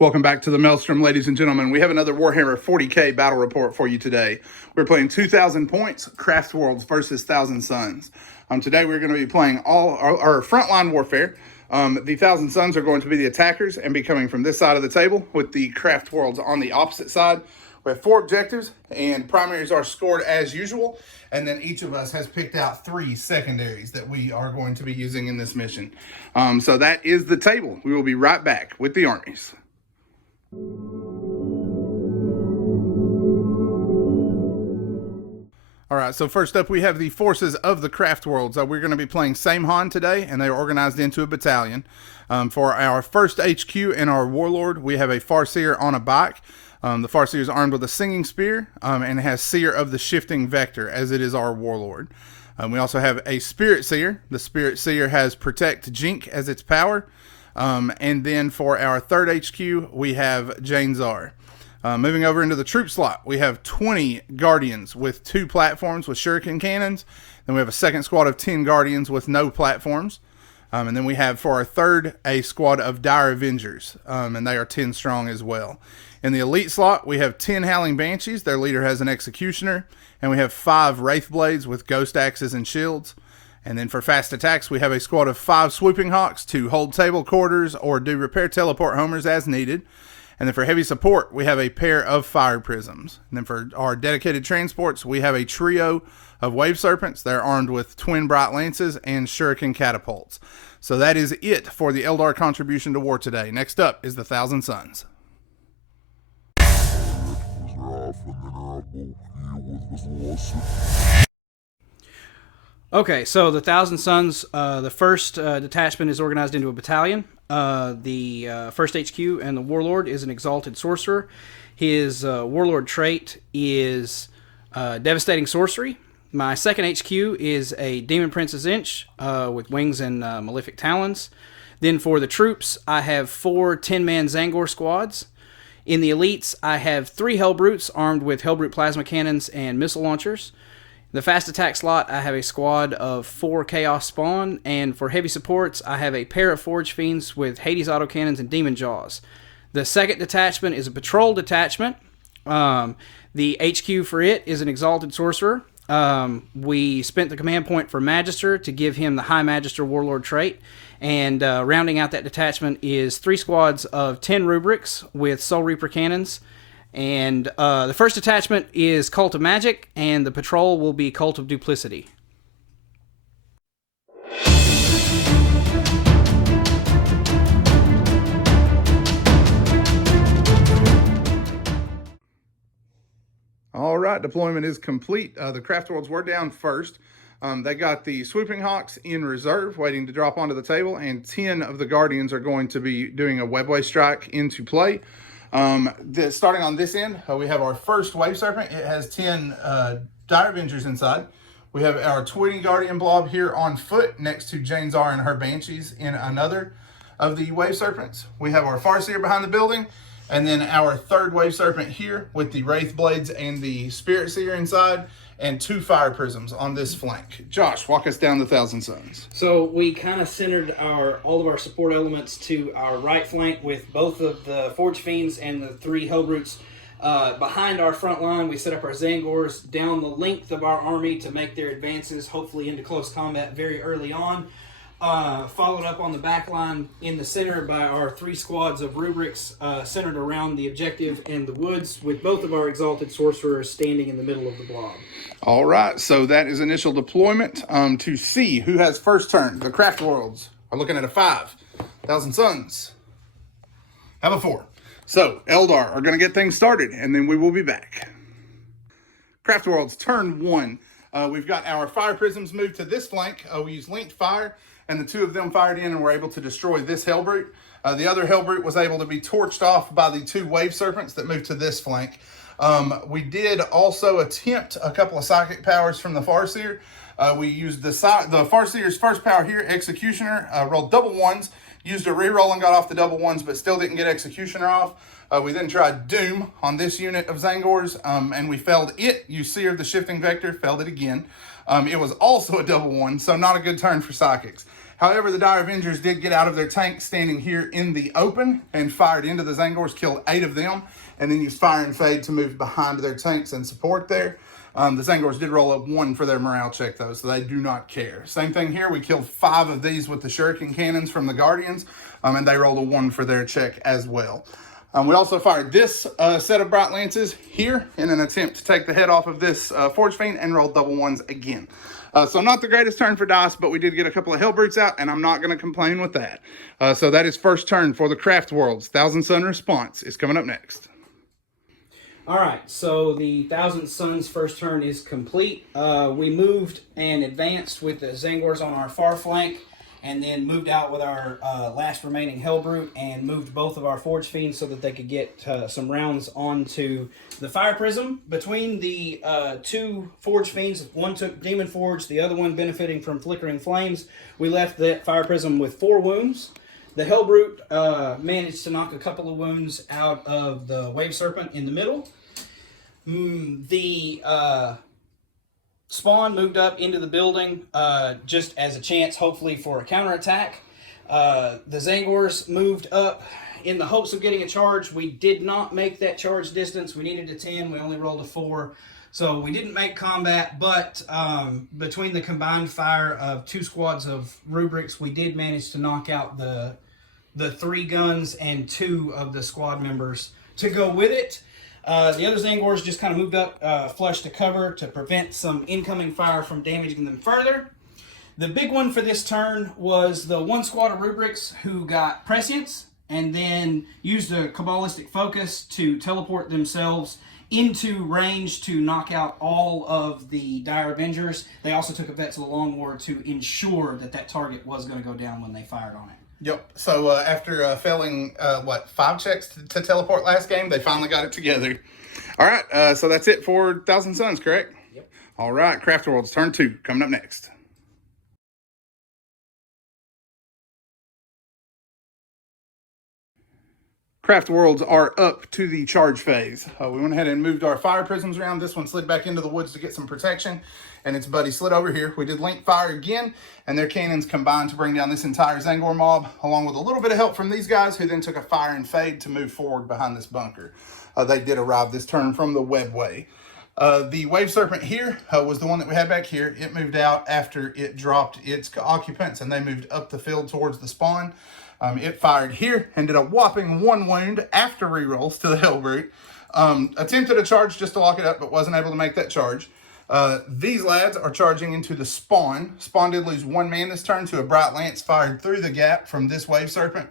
Welcome back to the Maelstrom, ladies and gentlemen. We have another Warhammer 40k battle report for you today. We're playing 2,000 points, Craftworlds versus Thousand Suns. Today we're going to be playing all our frontline warfare. The Thousand Suns are going to be the attackers and be coming from this side of the table, with the Craftworlds on the opposite side. We have 4 objectives, and primaries are scored as usual, and then each of us has picked out 3 secondaries that we are going to be using in this mission. So that is the table. We will be right back with the armies. All right, so first up we have the forces of the Craftworlds. We're going to be playing Same Han today, and they are organized into a battalion. For our first HQ and our warlord, we have a Farseer on a bike. The Farseer is armed with a singing spear and has Seer of the Shifting Vector, as it is our warlord. We also have a Spirit Seer. The Spirit Seer has Protect Jink as its power. And then for our third HQ, we have Jain Zar. Moving over into the troop slot, we have 20 Guardians with 2 platforms with shuriken cannons. Then we have a second squad of 10 Guardians with no platforms. And then we have for our third a squad of Dire Avengers, and they are 10 strong as well. In the elite slot, we have 10 Howling Banshees. Their leader has an Executioner. And we have 5 Wraith Blades with Ghost Axes and Shields. And then for fast attacks, we have a squad of 5 Swooping Hawks to hold table quarters or do repair teleport homers as needed. And then for heavy support, we have a pair of Fire Prisms. And then for our dedicated transports, we have a trio of Wave Serpents. They're armed with Twin Bright Lances and Shuriken Catapults. So that is it for the Eldar contribution to war today. Next up is the Thousand Suns. Okay, so the Thousand Suns, the first detachment is organized into a battalion. The first HQ and the Warlord is an Exalted Sorcerer. His Warlord trait is Devastating Sorcery. My second HQ is a Demon Prince's Inch with wings and malefic talons. Then for the troops, I have 4 10-man Zangor squads. In the elites, I have 3 Hellbrutes armed with Hellbrute plasma cannons and missile launchers. The fast attack slot, I have a squad of 4 Chaos Spawn, and for heavy supports, I have a pair of Forge Fiends with Hades autocannons and Demon Jaws. The second detachment is a patrol detachment. The HQ for it is an Exalted Sorcerer. We spent the command point for Magister to give him the High Magister Warlord trait, and rounding out that detachment is 3 squads of 10 Rubrics with Soul Reaper cannons. And the first detachment is Cult of Magic, and the patrol will be Cult of Duplicity. All right, deployment is complete. The Craftworlds were down first. They got the Swooping Hawks in reserve, waiting to drop onto the table, and 10 of the Guardians are going to be doing a Webway Strike into play. Starting on this end, we have our first Wave Serpent. It has 10 Dire Avengers inside. We have our 20 Guardian Blob here on foot next to Jain Zar and her Banshees in another of the Wave Serpents. We have our Farseer behind the building, and then our third Wave Serpent here with the Wraith Blades and the Spirit Seer inside, and 2 Fire Prisms on this flank. Josh, walk us down the Thousand Suns. So we kind of centered all of our support elements to our right flank with both of the Forge Fiends and the 3 Hellbrutes. Behind our front line, we set up our Zangors down the length of our army to make their advances, hopefully into close combat very early on. Followed up on the back line in the center by our 3 squads of Rubrics centered around the objective and the woods, with both of our Exalted Sorcerers standing in the middle of the blob. All right, so that is initial deployment. To see who has first turn. The Craftworlds are looking at a 5. Thousand Suns have a 4. So Eldar are going to get things started, and then we will be back. Craftworlds turn 1. We've got our Fire Prisms moved to this flank. We use linked fire, and the 2 of them fired in and were able to destroy this Hellbrute. The other Hellbrute was able to be torched off by the 2 Wave Serpents that moved to this flank. We did also attempt a couple of psychic powers from the Farseer. We used the Farseer's first power here, Executioner, rolled double 1s, used a reroll and got off the double 1s, but still didn't get Executioner off. We then tried Doom on this unit of Zangors, and we failed it. Used Seer of the Shifting Vector, failed it again. It was also a double 1, so not a good turn for Psychics. However, the Dire Avengers did get out of their tank standing here in the open and fired into the Zangors, killed 8 of them, and then used Fire and Fade to move behind their tanks and support there. The Zangors did roll up 1 for their morale check, though, so they do not care. Same thing here. We killed 5 of these with the shuriken cannons from the Guardians, and they rolled a 1 for their check as well. We also fired this set of Bright Lances here in an attempt to take the head off of this Forge Fiend and rolled double 1s again. So not the greatest turn for dice, but we did get a couple of Hellbrutes out, and I'm not going to complain with that. So that is first turn for the Craftworlds. Thousand Sun Response is coming up next. All right, so the Thousand Suns first turn is complete. We moved and advanced with the Zangors on our far flank, and then moved out with our last remaining Hellbrute and moved both of our Forge Fiends so that they could get some rounds onto the Fire Prism. Between the 2 Forge Fiends, one took Demon Forge, the other one benefiting from Flickering Flames. We left that Fire Prism with 4 wounds. The Hellbrute managed to knock a couple of wounds out of the Wave Serpent in the middle. The Spawn moved up into the building just as a chance, hopefully, for a counterattack. The Zangors moved up in the hopes of getting a charge. We did not make that charge distance. We needed a 10. We only rolled a 4. So we didn't make combat, but between the combined fire of 2 squads of rubrics, we did manage to knock out the 3 guns and 2 of the squad members to go with it. The other Zangors just kind of moved up flush to cover to prevent some incoming fire from damaging them further. The big one for this turn was the 1 squad of rubrics who got prescience and then used a Kabbalistic focus to teleport themselves into range to knock out all of the Dire Avengers. They also took a vet to the Long War to ensure that that target was going to go down when they fired on it. Yep. So after failing, 5 checks to teleport last game, they finally got it together. All right. So that's it for Thousand Suns, correct? Yep. All right. Craftworlds turn 2 coming up next. Craftworlds are up to the charge phase. We went ahead and moved our fire prisms around. This one slid back into the woods to get some protection, and its buddy slid over here. We did link fire again, and their cannons combined to bring down this entire Zangor mob, along with a little bit of help from these guys, who then took a fire and fade to move forward behind this bunker. They did arrive this turn from the webway. The Wave Serpent here was the one that we had back here. It moved out after it dropped its occupants, and they moved up the field towards the spawn. It fired here and did a whopping 1 wound after rerolls to the Hellbrute. Attempted a charge just to lock it up, but wasn't able to make that charge. These lads are charging into the Spawn. Spawn did lose 1 man this turn to a Bright Lance fired through the gap from this Wave Serpent.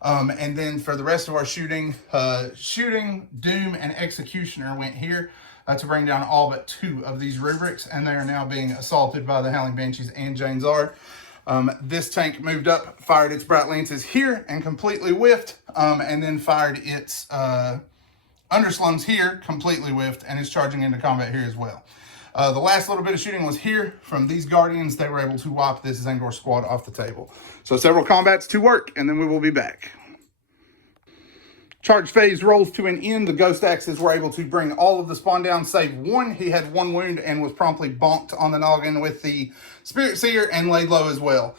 And then for the rest of our shooting, Doom, and Executioner went here to bring down all but 2 of these rubrics, and they are now being assaulted by the Howling Banshees and Jain Zar. This tank moved up, fired its Bright Lances here and completely whiffed, and then fired its Underslungs here, completely whiffed, and is charging into combat here as well. The last little bit of shooting was here from these Guardians. They were able to wipe this Zangor squad off the table. So several combats to work, and then we will be back. Charge phase rolls to an end. The Ghost Axes were able to bring all of the spawn down, save 1. He had 1 wound and was promptly bonked on the noggin with the Spirit Seer and laid low as well.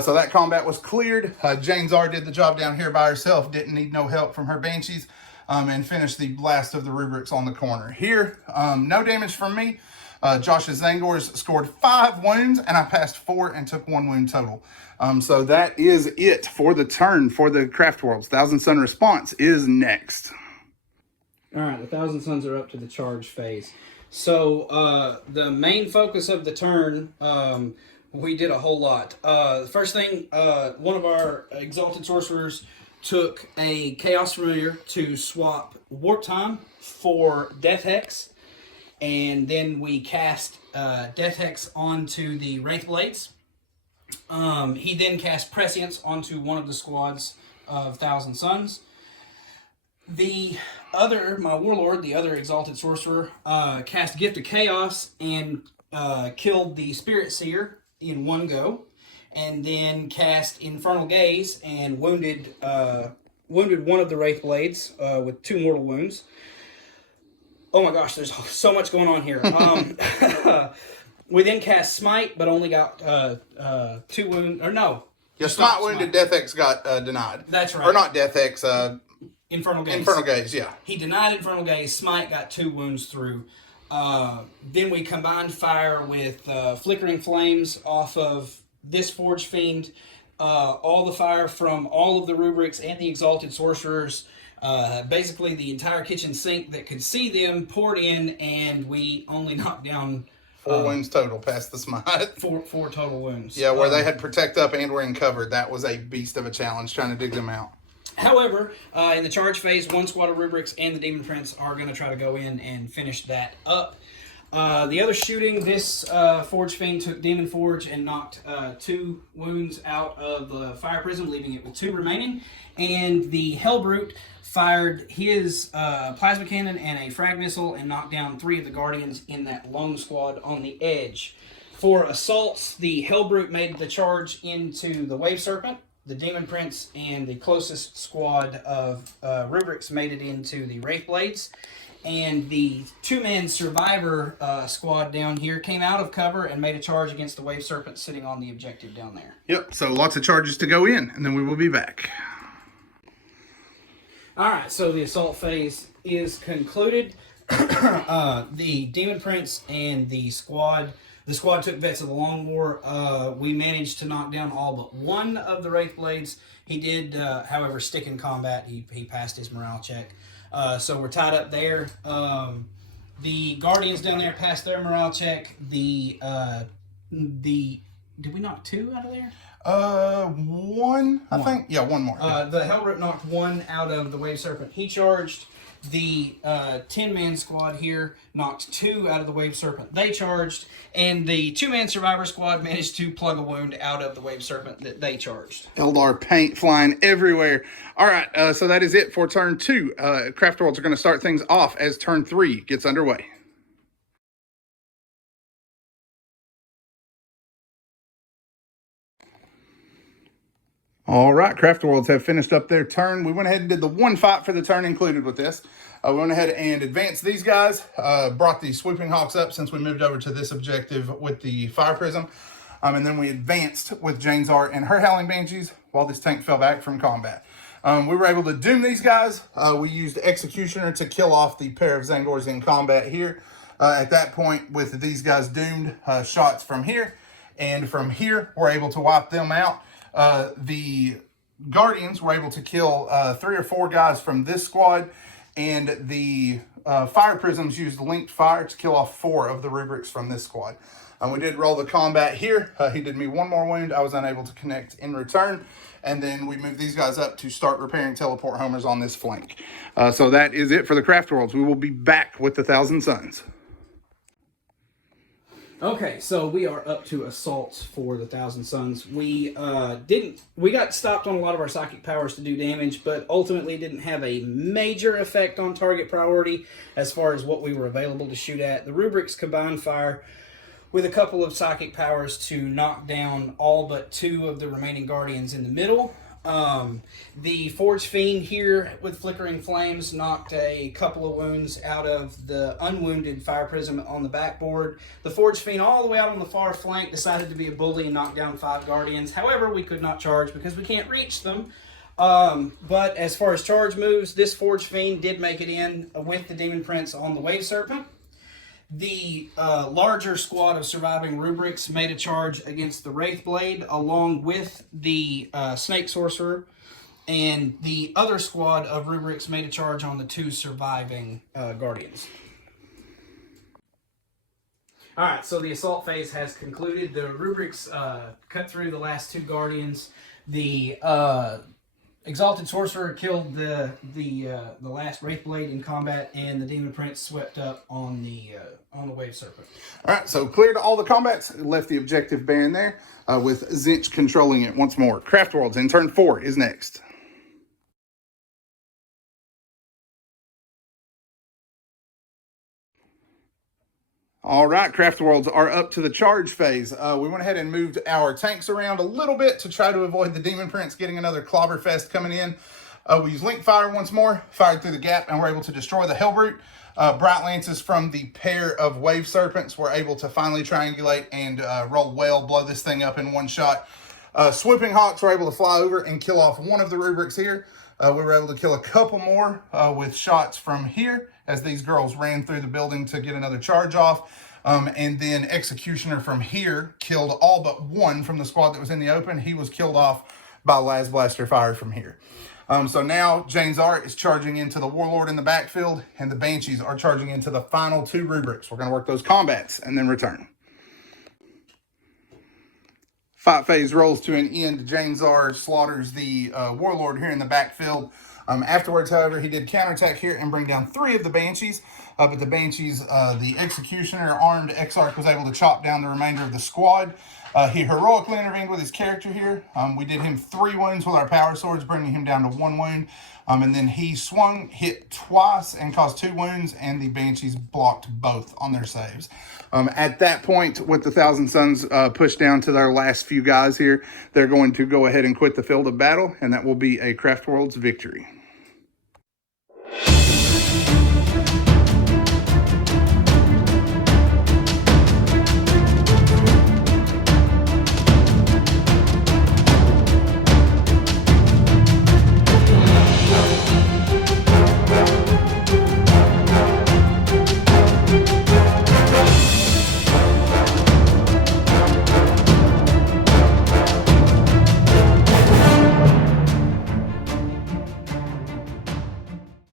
So that combat was cleared. Jain Zar did the job down here by herself, didn't need no help from her Banshees, and finished the blast of the rubrics on the corner. Here, no damage from me. Josh's Zangors scored 5 wounds, and I passed 4 and took 1 wound total. So that is it for the turn for the Craftworlds. Thousand Sun Response is next. All right, the Thousand Suns are up to the charge phase. So the main focus of the turn, we did a whole lot. The first thing, one of our Exalted Sorcerers took a Chaos Familiar to swap Warp Time for Death Hex. And then we cast Death Hex onto the Wraith Blades. He then cast Prescience onto one of the squads of Thousand Suns. My Warlord, the other Exalted Sorcerer, cast Gift of Chaos and killed the Spirit Seer in 1 go. And then cast Infernal Gaze and wounded one of the Wraith Blades with 2 mortal wounds. Oh my gosh, there's so much going on here. We then cast Smite, but only got 2 wounds. Or no, Yeah, Smite wounded, Death X got denied. That's right. Or not Death X, Infernal Gaze. Infernal Gaze, yeah. He denied Infernal Gaze. Smite got 2 wounds through. Then we combined fire with Flickering Flames off of this Forge Fiend. All the fire from all of the rubrics and the Exalted Sorcerers. Basically, the entire kitchen sink that could see them poured in, and we only knocked down 4 wounds total past the Smite. Four total wounds. Yeah, where they had Protect Up and were in cover. That was a beast of a challenge trying to dig them out. However, in the charge phase, 1 squad of rubrics and the Demon Prince are going to try to go in and finish that up. The other shooting, this Forge Fiend took Demon Forge and knocked 2 wounds out of the Fire Prism, leaving it with 2 remaining. And the Hellbrute fired his plasma cannon and a frag missile and knocked down 3 of the Guardians in that lone squad on the edge. For assaults, the Hellbrute made the charge into the Wave Serpent. The Demon Prince and the closest squad of rubrics made it into the Wraithblades. And the 2-man survivor squad down here came out of cover and made a charge against the Wave Serpent sitting on the objective down there. Yep, so lots of charges to go in, and then we will be back. Alright, so the assault phase is concluded. The Demon Prince and the squad took Vets of the Long War. We managed to knock down all but 1 of the Wraithblades. He did, however, stick in combat. He passed his morale check. So we're tied up there. The Guardians down there passed their morale check. Did we knock 2 out of there? 1, I think. Yeah, 1 more. The Hellbrute knocked 1 out of the Wave Serpent. He charged. The 10-man squad here knocked 2 out of the Wave Serpent. They charged, and the 2-man survivor squad managed to plug a wound out of the Wave Serpent that they charged. Eldar paint flying everywhere. All right, so that is it for turn 2. Craftworlds are going to start things off as turn 3 gets underway. All right, Craftworlds have finished up their turn. We went ahead and did the 1 fight for the turn included with this. We went ahead and advanced these guys, brought the Swooping Hawks up since we moved over to this objective with the Fire Prism. And then we advanced with Jain Zar and her Howling Banshees while this tank fell back from combat. We were able to doom these guys. We used Executioner to kill off the pair of Zangors in combat here. At that point, with these guys doomed, shots from here. And from here, we're able to wipe them out. The Guardians were able to kill 3 or 4 guys from this squad, and the Fire Prisms used linked fire to kill off 4 of the rubrics from this squad. We did roll the combat here. He did me 1 more wound. I was unable to connect in return, and then we moved these guys up to start repairing teleport homers on this flank. So that is it for the Craftworlds. We will be back with the Thousand Suns. Okay, so we are up to assaults for the Thousand Suns. We got stopped on a lot of our psychic powers to do damage, but ultimately didn't have a major effect on target priority as far as what we were available to shoot at. The rubrics combined fire with a couple of psychic powers to knock down all but 2 of the remaining Guardians in the middle. The Forge Fiend here with Flickering Flames knocked a couple of wounds out of the unwounded Fire Prism on the backboard. The Forge Fiend all the way out on the far flank decided to be a bully and knock down 5 Guardians. However, we could not charge because we can't reach them. But as far as charge moves, this Forge Fiend did make it in with the Demon Prince on the Wave Serpent. The larger squad of surviving rubrics made a charge against the Wraithblade along with the Snake Sorcerer, and the other squad of rubrics made a charge on the 2 surviving Guardians. Alright, so the assault phase has concluded. The rubrics cut through the last 2 Guardians. The Exalted Sorcerer killed the last Wraithblade in combat, and the Demon Prince swept up on the Wave Serpent. All right, so cleared all the combats, left the objective band there, with Zinch controlling it once more. Craftworlds in turn 4 is next. All right, Craftworlds are up to the charge phase. We went ahead and moved our tanks around a little bit to try to avoid the Demon Prince getting another Clobberfest coming in. We used Link Fire once more, fired through the gap, and were able to destroy the Hellbrute. Bright Lances from the pair of Wave Serpents were able to finally triangulate and roll well, blow this thing up in one shot. Swooping Hawks were able to fly over and kill off one of the rubrics here. We were able to kill a couple more with shots from here as these girls ran through the building to get another charge off. And then Executioner from here killed all but one from the squad that was in the open. He was killed off by Las Blaster fire from here. So now Jain Zar is charging into the Warlord in the backfield, and the Banshees are charging into the final two rubrics. We're going to work those combats and then return. Fight phase rolls to an end. Jain Zar slaughters the Warlord here in the backfield. Afterwards, however, he did counterattack here and bring down 3 of the Banshees. But the Banshees, the Executioner armed Exarch was able to chop down the remainder of the squad. He heroically intervened with his character here. We did him 3 wounds with our power swords, bringing him down to 1 wound. And then he swung, hit twice, and caused 2 wounds, and the Banshees blocked both on their saves. At that point, with the Thousand Suns pushed down to their last few guys here, they're going to go ahead and quit the field of battle, and that will be a Craftworlds victory.